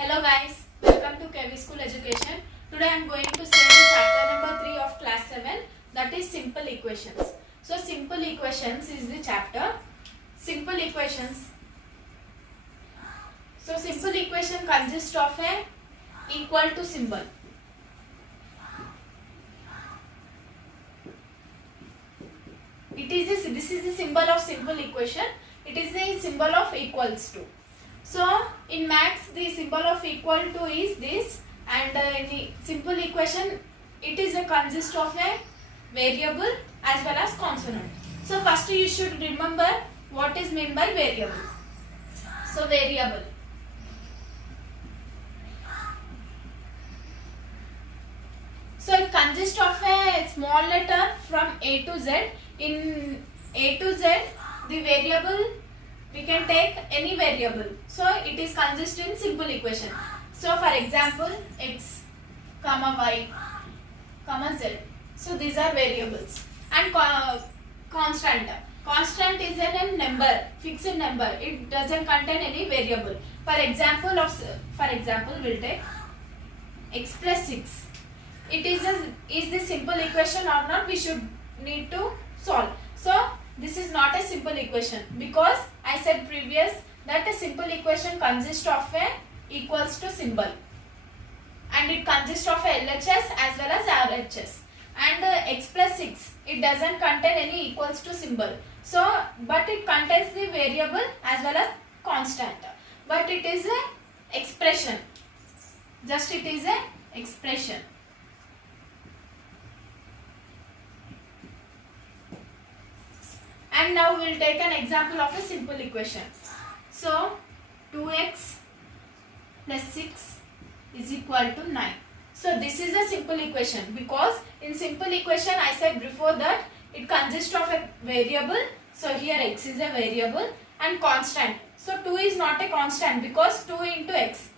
Hello guys, welcome to KV School Education. Today I am going to say the chapter number 3 of class 7, that is simple equations. So simple equations is the chapter. Simple equations. So simple equation consists of a equal to symbol. This is the symbol of simple equation. It is the symbol of equals to. So in maths the symbol of equal to is this, and in the simple equation it is a consist of a variable as well as consonant. So first you should remember what is meant by variable. So variable. So it consists of a small letter from A to Z. In A to Z the variable, we can take any variable. So it is consist in simple equation. So for example, x, comma y, comma z. So these are variables. And constant. Constant is a number, fixed number. It doesn't contain any variable. For example, we'll take x plus 6. It is the simple equation or not? We should need to solve. So this is not a simple equation because I said previous that a simple equation consists of a equals to symbol, and it consists of a LHS as well as RHS. And x plus 6, it doesn't contain any equals to symbol. So but it contains the variable as well as constant. But it is a expression. Just it is a expression. And now we will take an example of a simple equation. So 2x plus 6 is equal to 9. So this is a simple equation because in simple equation I said before that it consists of a variable. So here x is a variable and constant. So 2 is not a constant because 2 into x.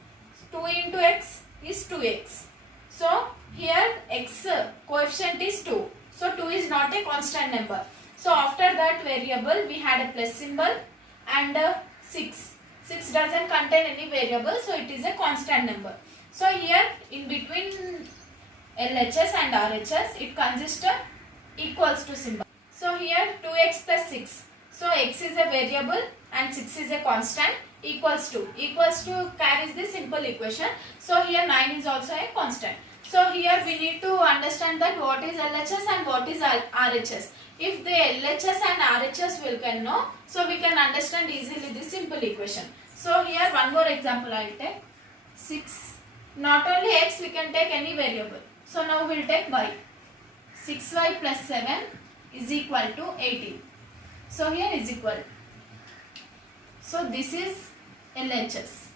2 into x is 2x. So here x coefficient is 2. So 2 is not a constant number. So after that variable we had a plus symbol and 6. 6 doesn't contain any variable, so it is a constant number. So here in between LHS and RHS it consists of equals to symbol. So here 2x plus 6. So x is a variable and 6 is a constant, equals to. Equals to carries the simple equation. So here 9 is also a constant. So here we need to understand that what is LHS and what is RHS. If the LHS and RHS we can know, so we can understand easily this simple equation. So here one more example I will take. 6. Not only x, we can take any variable. So now we will take y. 6y plus 7 is equal to 18. So here is equal. So this is LHS.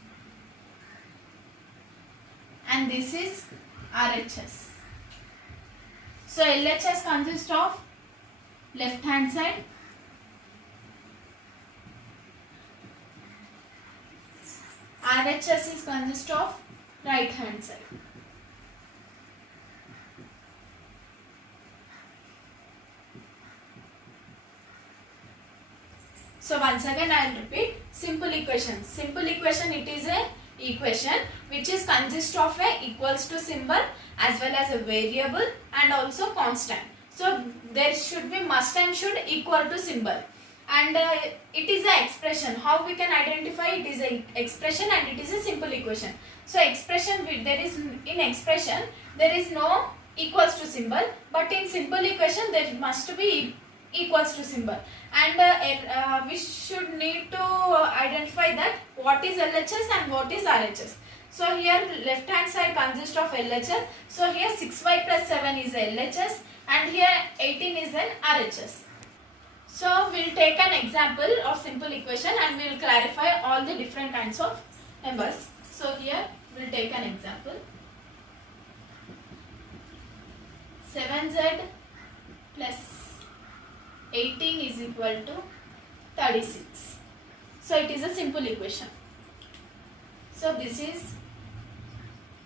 And this is RHS. So LHS consists of left hand side, RHS is consist of right hand side. So once again I will repeat, simple equation. Simple equation, it is a equation which is consist of a equals to symbol as well as a variable and also constant. So there should be must and should equal to symbol, and it is an expression. How we can identify it is an expression and it is a simple equation. So expression, there is in expression there is no equals to symbol, but in simple equation there must be equals to symbol, and we should need to identify that what is LHS and what is RHS. So here left hand side consists of LHS. So here 6y plus 7 is LHS and here 18 is an RHS. So we will take an example of simple equation and we will clarify all the different kinds of numbers. So here we will take an example. 7z plus 18 is equal to 36. So it is a simple equation. So this is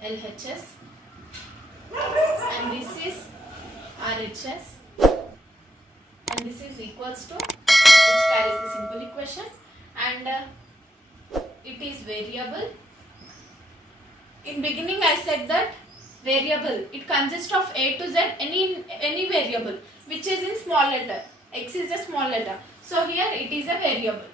LHS and this is RHS and this is equals to, which carries the simple equation, and it is variable in beginning I said that variable, it consists of A to Z, any variable which is in small letter. X is a small letter. So here it is a variable.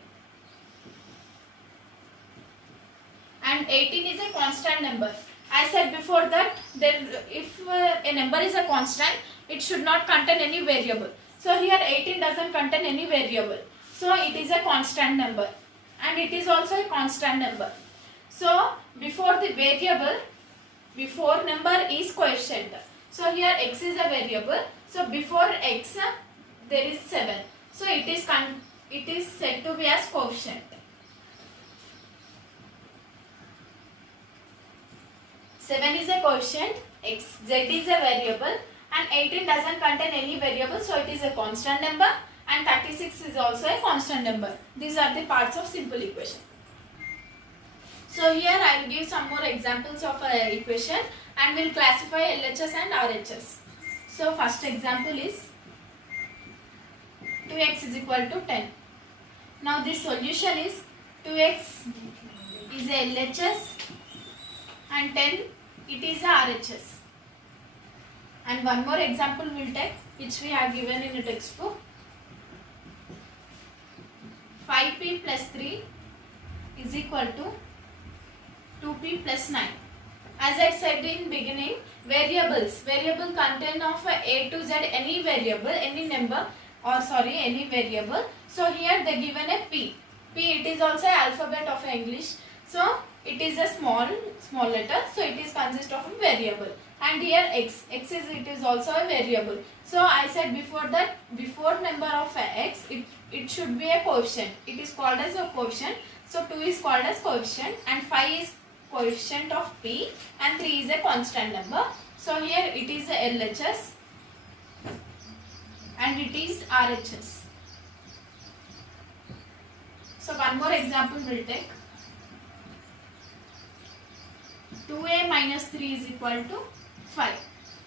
And 18 is a constant number. I said before that if a number is a constant, it should not contain any variable. So here 18 doesn't contain any variable. So it is a constant number. And it is also a constant number. So before the variable, before number is coefficient. So here x is a variable. So before x there is 7. So it is said to be as coefficient. 7 is a coefficient, z is a variable, and 18 doesn't contain any variable, so it is a constant number, and 36 is also a constant number. These are the parts of simple equation. So here I will give some more examples of equation and will classify LHS and RHS. So first example is 2x is equal to 10. Now this solution is 2x is a LHS and 10 it is a RHS. And one more example we will take, which we have given in the textbook. 5p plus 3 is equal to 2p plus 9. As I said in beginning, variable contain of A to Z, any variable, any number, or sorry, any variable. So here they given a p. It is also alphabet of English. So it is a small letter. So it is consist of a variable. And here x is also a variable. So I said before that before number of x, it should be a coefficient. It is called as a coefficient. So 2 is called as coefficient and 5 is coefficient of p and 3 is a constant number. So here it is a LHS and it is RHS. So one more example we will take. 2a minus 3 is equal to 5.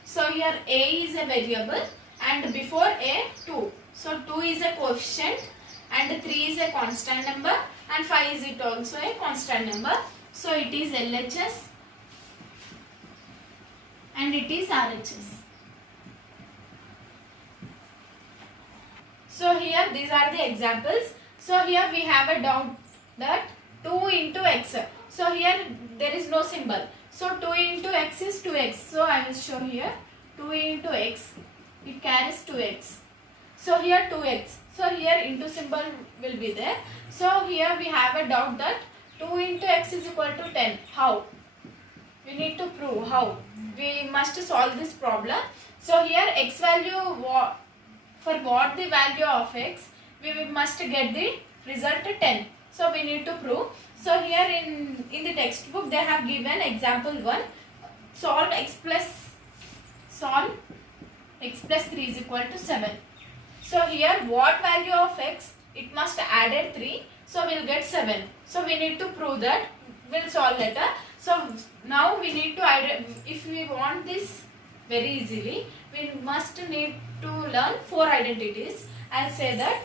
So here a is a variable and before a 2. So 2 is a coefficient and 3 is a constant number and 5 is it also a constant number. So it is LHS and it is RHS. So here these are the examples. So here we have a doubt that 2 into x. So here there is no symbol. So 2 into x is 2x. So I will show here 2 into x. It carries 2x. So here 2x. So here into symbol will be there. So here we have a doubt that 2 into x is equal to 10. How? We need to prove how. We must solve this problem. So here x value, for what the value of x, we must get the result 10. So we need to prove. So here in the textbook they have given example 1. Solve x plus 3 is equal to 7. So here what value of x? It must added 3. So we will get 7. So we need to prove that. We will solve later. So now we need to, if we want this very easily, we must need to learn 4 identities. I'll say that.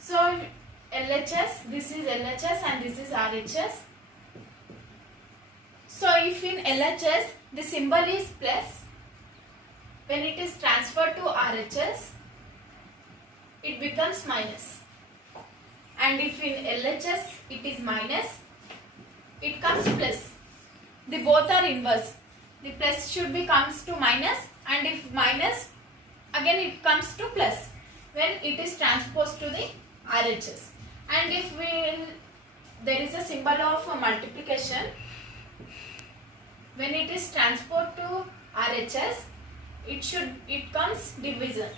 So LHS, this is LHS and this is RHS. So if in LHS the symbol is plus, when it is transferred to RHS, it becomes minus. And if in LHS it is minus, it comes plus. The both are inverse. The plus should be comes to minus, and if minus, again it comes to plus when it is transposed to the RHS. And if there is a symbol of multiplication, when it is transposed to RHS, it comes division.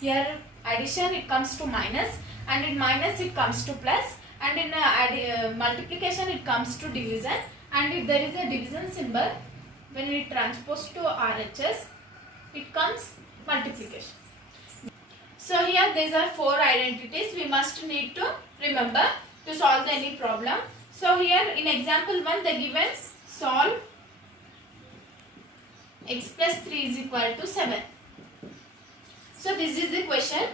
Here addition it comes to minus, and in minus it comes to plus, and in multiplication it comes to division. And if there is a division symbol, when it transposed to RHS, it comes multiplication. So here these are 4 identities we must need to remember to solve any problem. So here in example 1 they given solve x plus 3 is equal to 7. So this is the question.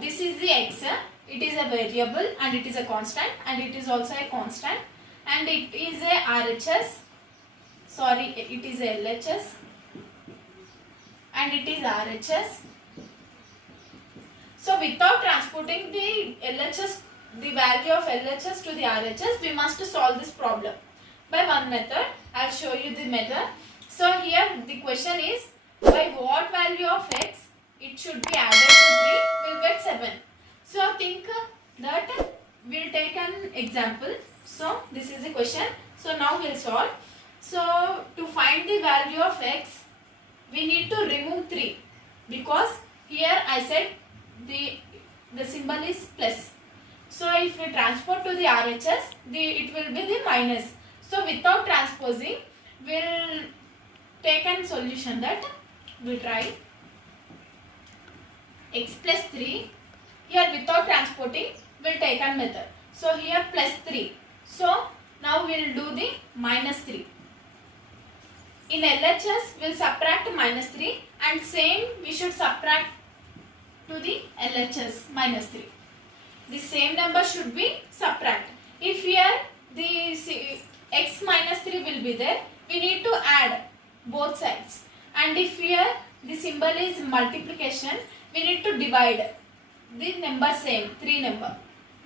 This is the x. It is a variable and it is a constant, and it is also a constant. and it is a RHS, sorry, it is a LHS and it is RHS. So without transporting the LHS, the value of LHS to the RHS, we must solve this problem by one method. I will show you the method. So here the question is, by what value of x it should be added to 3 will get 7. So think that we will take an example. So this is the question. So now we will solve. So to find the value of x, we need to remove 3 because here I said the symbol is plus. So if we transport to the RHS, it will be the minus. So without transposing, we will take a solution that we try x plus 3. Here without transporting, we will take a method. So here plus 3. So now we will do the minus 3. In LHS, we will subtract minus 3 and same we should subtract to the LHS minus 3. The same number should be subtract. If here the x minus 3 will be there, we need to add both sides. And if here the symbol is multiplication, we need to divide the number same, 3 number.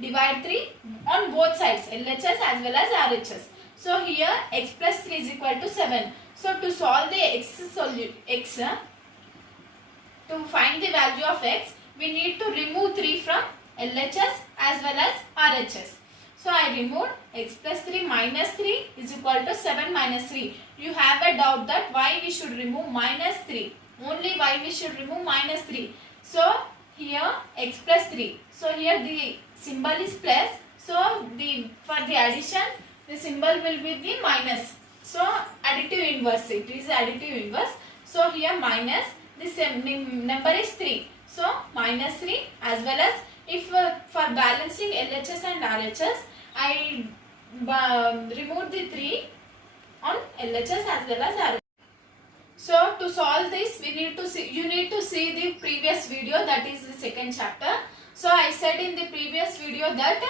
Divide 3 on both sides, LHS as well as RHS. So here x plus 3 is equal to 7. So to solve the x, to find the value of x, we need to remove 3 from LHS as well as RHS. So I removed x plus 3 minus 3 is equal to 7 minus 3. You have a doubt that why we should remove minus 3. Only why we should remove minus 3. So here x plus 3. So here the symbol is plus. So for the addition, the symbol will be the minus. So additive inverse, it is additive inverse. So here minus, the same number is 3. So minus 3 as well as if for balancing LHS and RHS, I remove the 3 on LHS as well as RHS. So to solve this, we need to see, you need to see the previous video, that is the second chapter. So I said in the previous video that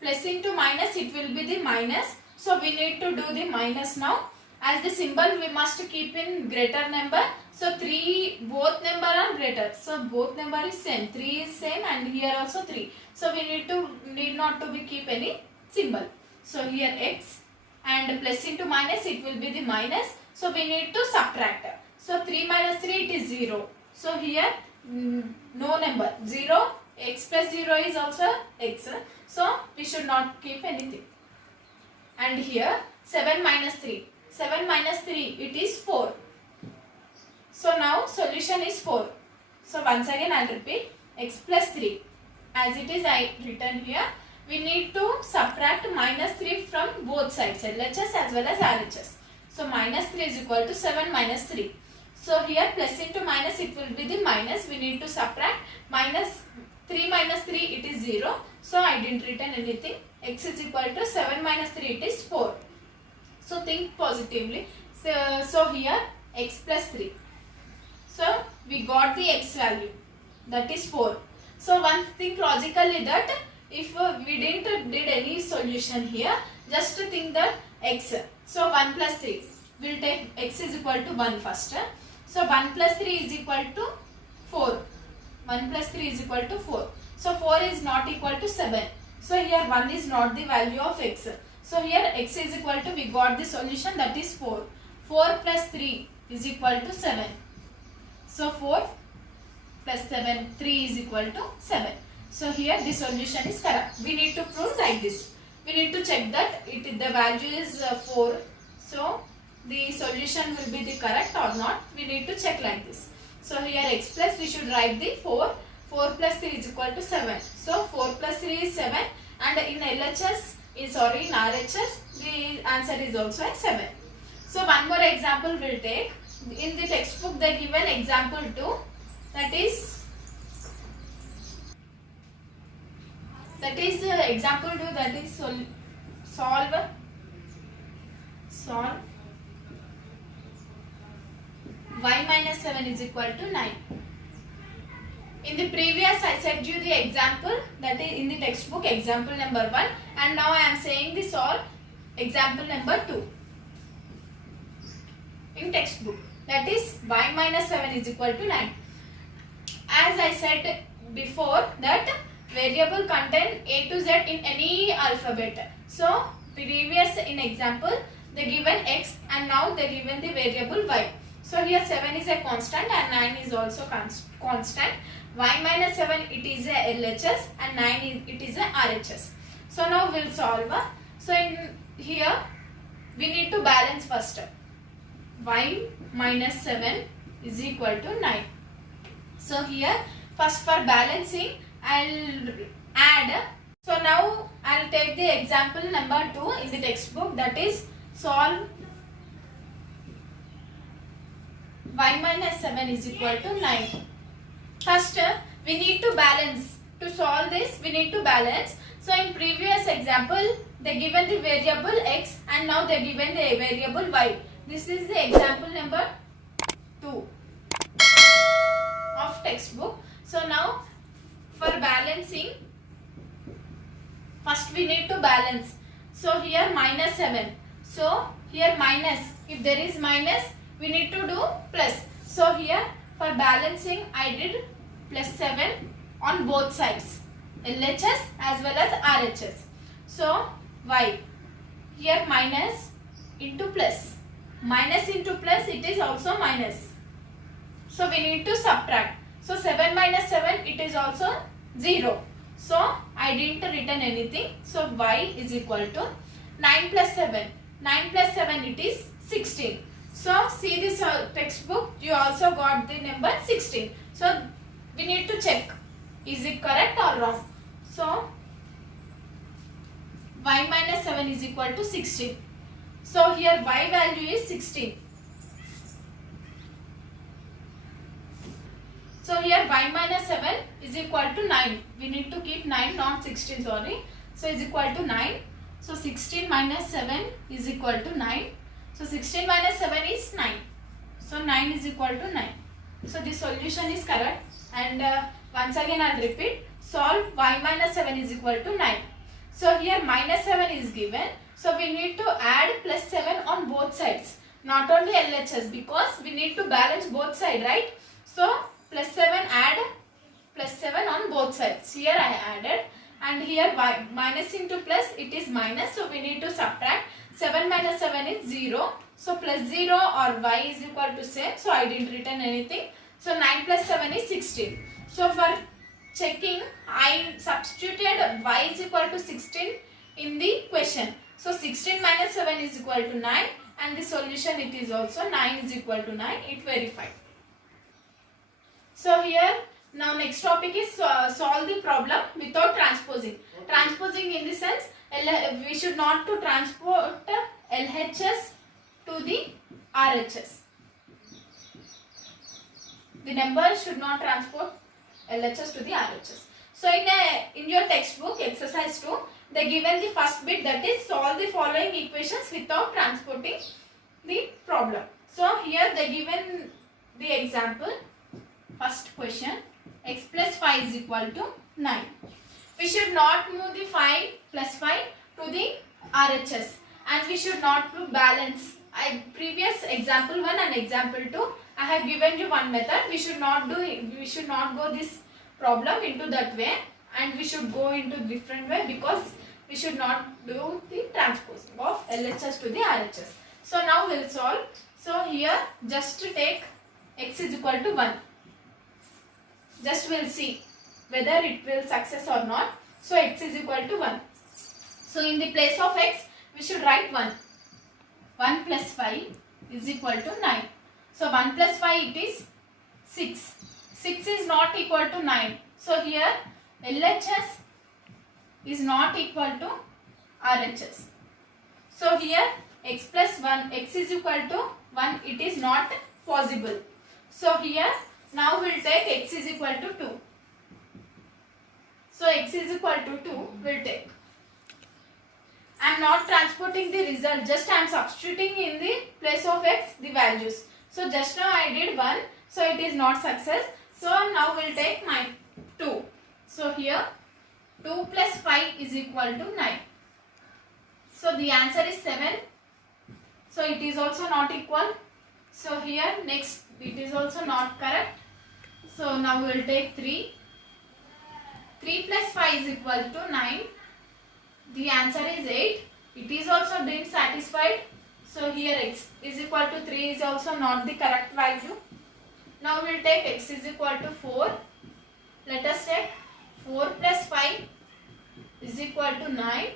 plus into minus, it will be the minus. So we need to do the minus now. As the symbol we must keep in greater number. So 3, both number are greater. So both number is same. 3 is same and here also 3. So we need not to be keep any symbol. So here x and plus into minus, it will be the minus. So we need to subtract. So 3 minus 3, it is 0. So here no number, 0, x plus 0 is also x. So we should not keep anything. And here 7 minus 3. 7 minus 3, it is 4. So now solution is 4. So once again I will repeat, x plus 3. As it is I written here, we need to subtract minus 3 from both sides, LHS as well as RHS. So minus 3 is equal to 7 minus 3. So here plus into minus, it will be the minus. We need to subtract minus 3 minus 3, it is 0. So I didn't written anything. X is equal to 7 minus 3, it is 4. So think positively. So here x plus 3. So we got the x value, that is 4. So one think logically that if we didn't did any solution here, just to think that x. So 1 plus 3. We'll take x is equal to 1 first. So 1 plus 3 is equal to 4. 1 plus 3 is equal to 4. So 4 is not equal to 7. So here 1 is not the value of x. So here x is equal to, we got the solution, that is 4. 4 plus 3 is equal to 7. So 4 plus 7, 3 is equal to 7. So here the solution is correct. We need to prove like this. We need to check that the value is 4. So the solution will be the correct or not. We need to check like this. So here x plus, we should write the 4. 4 plus 3 is equal to 7. So 4 plus 3 is 7, and in LHS, in RHS, the answer is also 7. So one more example we'll take. In the textbook they given example 2, that is example 2, that is solve y minus 7 is equal to 9. In the previous I said you the example, that is in the textbook example number 1, and now I am saying the solve example number 2 in textbook, that is y minus 7 is equal to 9. As I said before that variable contain A to Z in any alphabet. So previous in example they given x and now they given the variable y. So here 7 is a constant and 9 is also constant. Y minus 7 it is a LHS and 9 it is a RHS. So now we'll solve. So in here we need to balance first. Y minus 7 is equal to 9. So here first for balancing I'll add. So now I'll take the example number 2 in the textbook, that is solve y minus 7 is equal to 9. First we need to balance. To solve this we need to balance. So in previous example they given the variable x and now they given the variable y. This is the example number 2 of textbook. So now for balancing first we need to balance. So here minus 7. So here minus, if there is minus we need to do plus. So here for balancing I did plus 7 on both sides, LHS as well as RHS. So y, here minus into plus, minus into plus it is also minus. So we need to subtract. So 7 minus 7 it is also 0. So I didn't written anything. So y is equal to 9 plus 7. 9 plus 7 it is 16. So see this textbook, you also got the number 16. So we need to check is it correct or wrong. So y minus 7 is equal to 16. So here y value is 16. So here y minus 7 is equal to 9. We need to keep 9, not 16, sorry. So is equal to 9. So 16 minus 7 is equal to 9. So 16 minus 7 is 9. So 9 is equal to 9. So the solution is correct. And once again I will repeat. Solve y minus 7 is equal to 9. So here minus 7 is given. So we need to add plus 7 on both sides. Not only LHS, because we need to balance both sides, right? So plus 7 add plus 7 on both sides. Here I added. And here y minus into plus it is minus. So we need to subtract. 7 minus 7 is 0. So plus 0 or y is equal to same. So I didn't written anything. So 9 plus 7 is 16. So for checking I substituted y is equal to 16 in the question. So 16 minus 7 is equal to 9 and the solution it is also 9 is equal to 9. It verified. So here now next topic is solve the problem without transposing. Transposing in the sense we should not to transport LHS to the RHS. The number should not transport LHS to the RHS. So in your textbook exercise 2 they given the first bit, that is solve the following equations without transporting the problem. So here they given the example. First question, x plus 5 is equal to 9. We should not move the 5 plus 5 to the RHS and we should not do balance. Previous example 1 and example 2 I have given you one method. We should not go this problem into that way and we should go into different way because we should not do the transposing of LHS to the RHS. So now we will solve. So here just to take x is equal to 1. Just we will see whether it will success or not. So x is equal to 1. So in the place of x we should write 1. 1 plus 5 is equal to 9. So 1 plus 5 it is 6. 6 is not equal to 9. So here LHS is not equal to RHS. So here x plus 1, x is equal to 1, it is not possible. So here now we will take x is equal to 2. So x is equal to 2 we will take. I am not transporting the result, just I am substituting in the place of x the values. So just now I did 1, so it is not success. So now we will take my 2. So here 2 plus 5 is equal to 9. So the answer is 7. So it is also not equal. So here next it is also not correct. So now we will take 3. 3 plus 5 is equal to 9. The answer is 8. It is also being satisfied. So here x is equal to 3 is also not the correct value. Now we will take x is equal to 4. Let us take 4 plus 5 is equal to 9.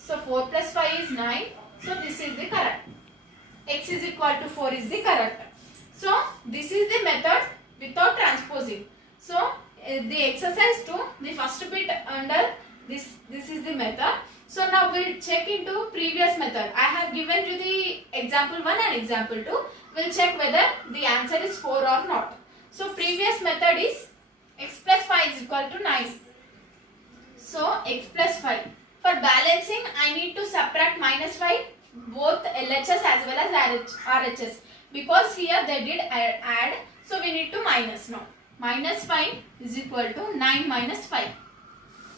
So 4 plus 5 is 9. So this is the correct. X is equal to 4 is the correct. So this is the method without transposing. So the exercise 2, the first bit under this is the method. So now we will check into previous method. I have given you the example 1 and example 2. We will check whether the answer is 4 or not. So previous method is x plus 5 is equal to 9. So x plus 5. For balancing, I need to subtract minus 5 both LHS as well as RHS. Because here they did add. So we need to minus now. Minus 5 is equal to 9 minus 5.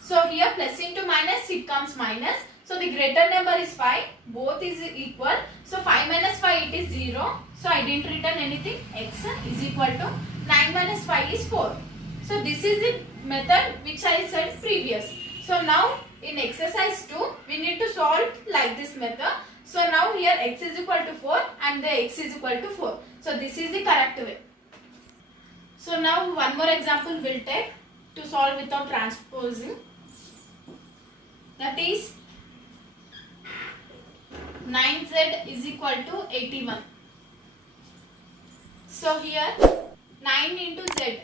So here plus into minus it comes minus. So the greater number is 5. Both is equal. So 5 minus 5 it is 0. So I didn't return anything. X is equal to 9 minus 5 is 4. So this is the method which I said previous. So now in exercise 2 we need to solve like this method. So now here x is equal to 4 and the x is equal to 4. So this is the correct way. So now one more example we will take to solve without transposing. That is 9z is equal to 81. So here 9 into z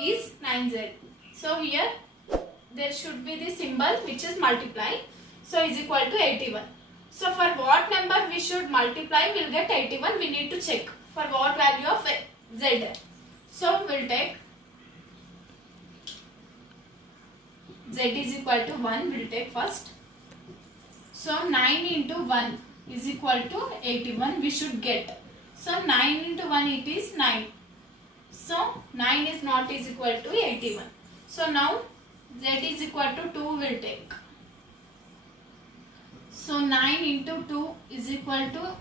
is 9z. So here there should be the symbol which is multiply. So is equal to 81. So for what number we should multiply, we will get 81. We need to check for what value of z. So we will take z is equal to 1. We will take first. So 9 into 1 is equal to 81 we should get. So 9 into 1 it is 9. So 9 is not is equal to 81. So now z is equal to 2 will take. So 9 into 2 is equal to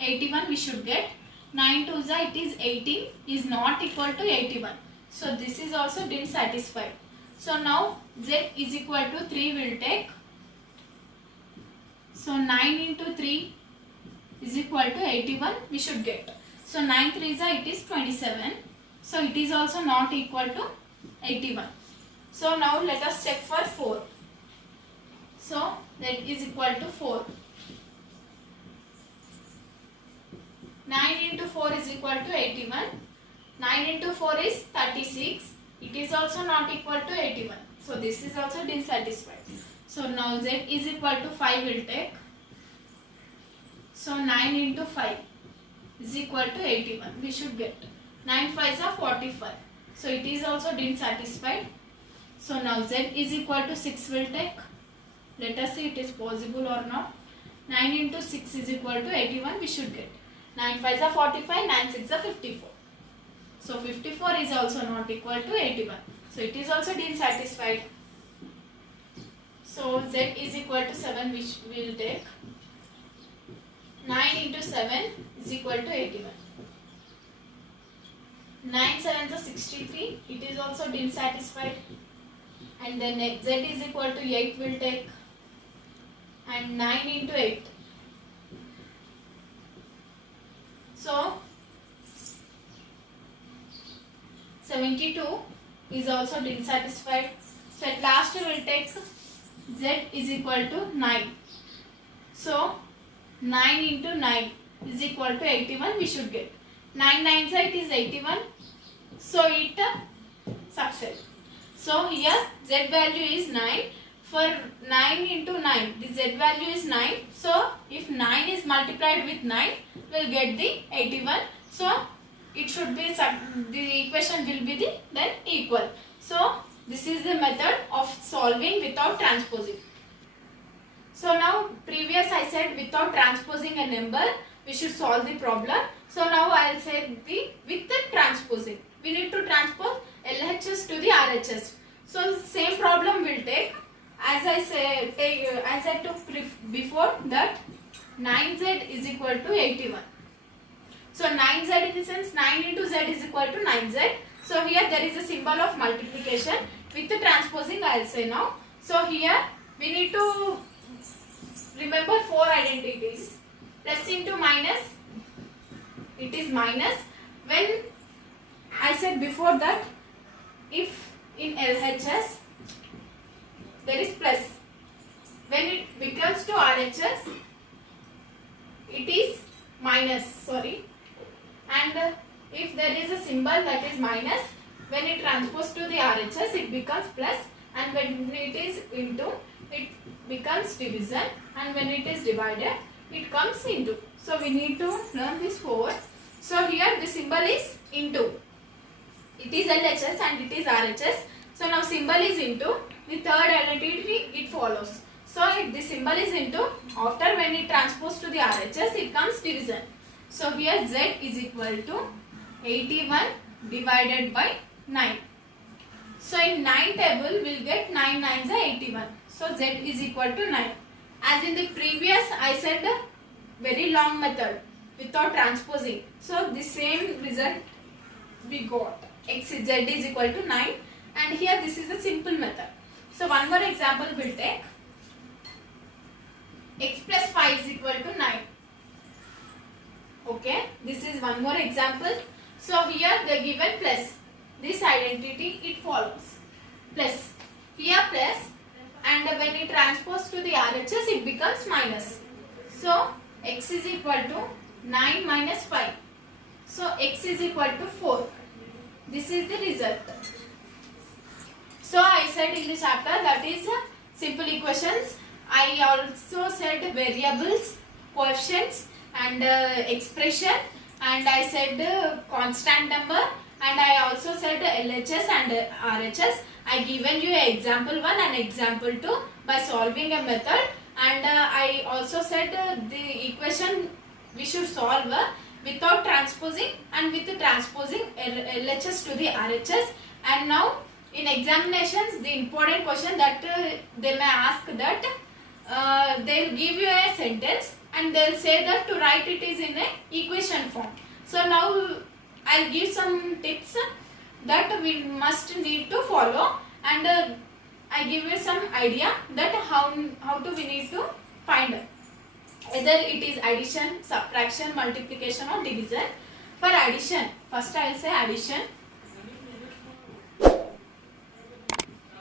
81 we should get. 9 to z it is 18 is not equal to 81. So this is also didn't satisfy. So now z is equal to 3 will take. So 9 into 3 is equal to 81 we should get. So 9 3 it is 27. So it is also not equal to 81. So now let us check for 4. So that is equal to 4. 9 into 4 is equal to 81. 9 into 4 is 36. It is also not equal to 81. So this is also dissatisfied. So now z is equal to 5 will take. So 9 into 5 is equal to 81. We should get 9 5s are 45. So it is also dissatisfied. So now z is equal to 6 will take. Let us see it is possible or not. 9 into 6 is equal to 81 we should get. 9 5s are 45, 9 6 are 54. So 54 is also not equal to 81. So it is also dissatisfied. So z is equal to 7 which we will take. 9 into 7 is equal to 81. 9 7s are 63. It is also dissatisfied. And then z is equal to 8 will take. And 9 into 8. So 72 is also dissatisfied. So at last we will take z is equal to 9. So 9 into 9 is equal to 81 we should get. 9 9s it is 81. So it succeeds. So here z value is 9. For 9 into 9 the z value is 9. So if 9 is multiplied with 9 we will get the 81. So it should be the equation will be the then equal. So this is the method of solving without transposing. So now previous I said without transposing a number we should solve the problem. So now I will say the with the transposing. We need to transpose LHS to the RHS. So same problem will take. as I say, as I took before that 9z is equal to 81. So 9z in the sense 9 into z is equal to 9z. So here there is a symbol of multiplication with the transposing, I will say now. So here we need to remember 4 identities. Plus into minus, it is minus. When I said before that if in LHS there is plus, when it becomes to RHS it is minus, sorry, and if there is a symbol that is minus, when it transposes to the RHS it becomes plus, and when it is into it becomes division, and when it is divided it comes into. So we need to learn this 4. So here the symbol is into. It is LHS and it is RHS. So now symbol is into. The third identity it follows. So if the symbol is into, after when it transposes to the RHS it comes division. So here Z is equal to 81 divided by 9. So in 9 table we will get 9 9s are 81. So Z is equal to 9. As in the previous I said very long method without transposing. So the same result we got. Z is equal to 9, and here this is a simple method. So one more example we will take. X plus 5 is equal to 9. Okay, this is one more example. So here the given plus, this identity it follows. Plus, here plus, and when it transposes to the RHS it becomes minus. So x is equal to 9 minus 5. So x is equal to 4. This is the result. So I said in the chapter that is simple equations. I also said variables, coefficients and expression, and I said constant number, and I also said LHS and RHS. I given you example 1 and example 2 by solving a method, and I also said the equation we should solve without transposing and with transposing LHS to the RHS. And now in examinations the important question that they may ask that they will give you a sentence and they will say that to write it is in a equation form. So now I will give some tips that we must need to follow, and I give you some idea that how do we need to find it. Either it is addition, subtraction, multiplication or division. For addition, first I will say addition.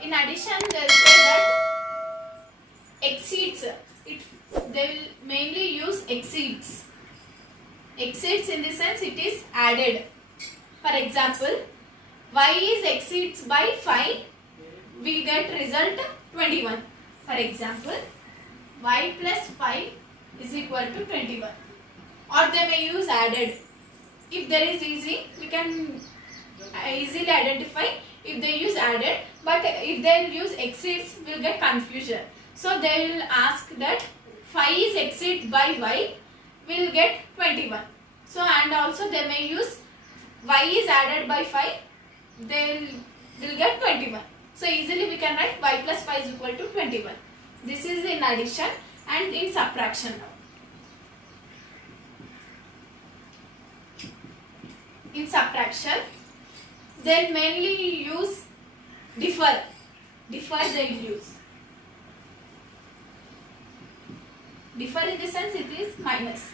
In addition they will say that exceeds, they will mainly use exceeds. Exceeds in the sense it is added. For example, y is exceeds by 5, we get result 21. For example, y plus 5 is equal to 21. Or they may use added. If there is easy, we can easily identify if they use added, but if they use exceeds, we will get confusion. So they will ask that 5 is exceeds by y, we will get 21. So and also they may use y is added by 5, they will get 21. So easily we can write y plus 5 is equal to 21. This is in addition and in subtraction now. In subtraction, they will mainly use differ. Differ they will use. Differ in the sense it is minus.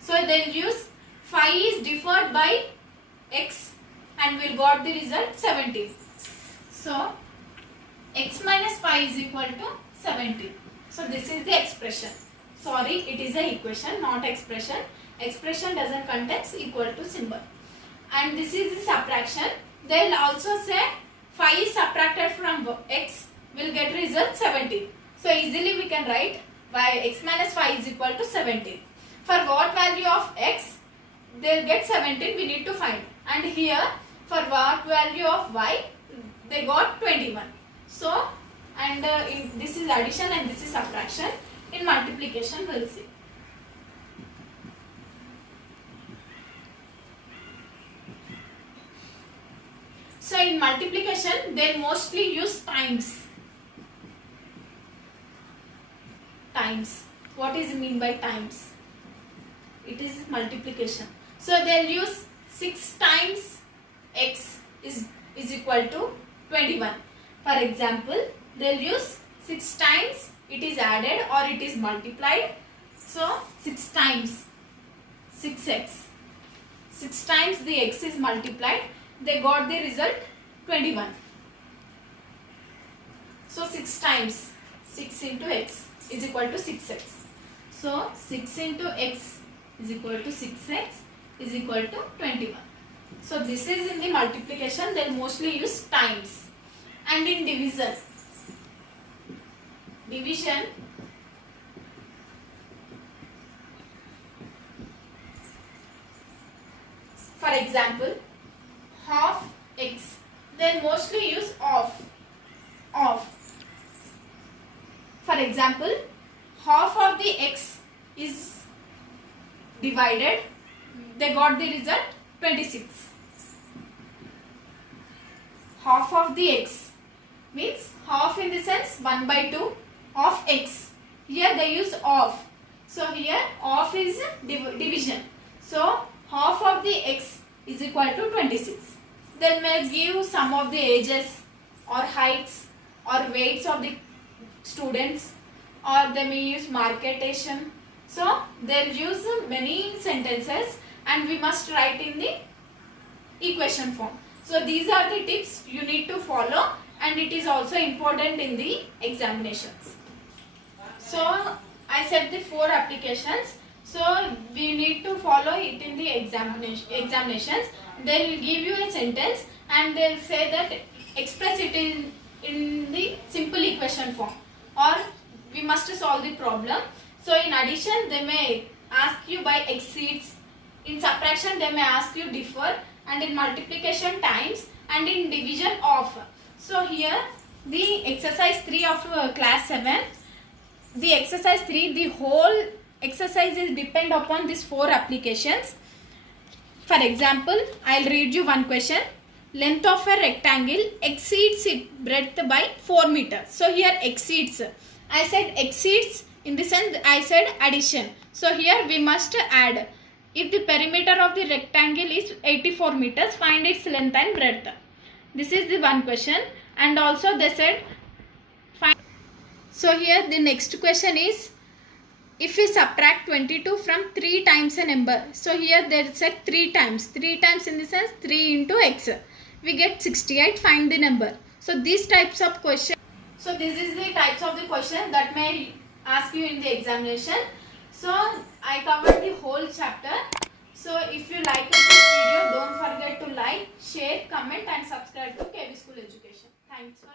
So they will use 5 is differed by x and we got the result 17. So x minus 5 is equal to 17. So this is the expression. Sorry, it is a equation, not expression. Expression doesn't contain equal to symbol. And this is the subtraction. They will also say 5 is subtracted from x, will get result 17. So easily we can write by x minus 5 is equal to 17. For what value of x, they will get 17, we need to find. And here for what value of y, they got 21. So and this is addition and this is subtraction. In multiplication we will see. So in multiplication they mostly use times. times. What is mean by times? It is multiplication. So they'll use 6 times x is equal to 21. For example, they'll use 6 times it is added or it is multiplied. So 6 times 6x. 6 times the x is multiplied. They got the result 21. So 6 times 6 into x is equal to 6x. So 6 into x is equal to 6x is equal to 21. So this is in the multiplication. They'll mostly use times. And in division, for example, half x, they'll mostly use of. For example, half of the x is divided, they got the result 26. Half of the x means half in the sense 1 by 2 of x. Here they use of. So here of is division. So half of the x is equal to 26. They may give some of the ages or heights or weights of the students, or they may use marketation. So they'll use many sentences and we must write in the equation form. So these are the tips you need to follow, and it is also important in the examinations. So I said the 4 applications. So we need to follow it in the examinations. They will give you a sentence and they will say that express it in the simple equation form, or we must solve the problem. So in addition, they may ask you by exceeds. In subtraction, they may ask you differ, and in multiplication times, and in division of. So here the exercise 3 of class 7, the exercise 3, the whole exercise is depend upon these 4 applications. For example, I'll read you one question. Length of a rectangle exceeds its breadth by 4 meters. So here exceeds. I said exceeds, in the sense I said addition. So here we must add. If the perimeter of the rectangle is 84 meters, find its length and breadth. This is the one question. And also they said find. So here the next question is, if we subtract 22 from 3 times a number. So here they said 3 times. 3 times in the sense 3 into x. We get 68. Find the number. So these types of questions. So this is the types of the question that may ask you in the examination. So I covered the whole chapter. So if you like this video, don't forget to like, share, comment and subscribe to KB School Education. Thanks for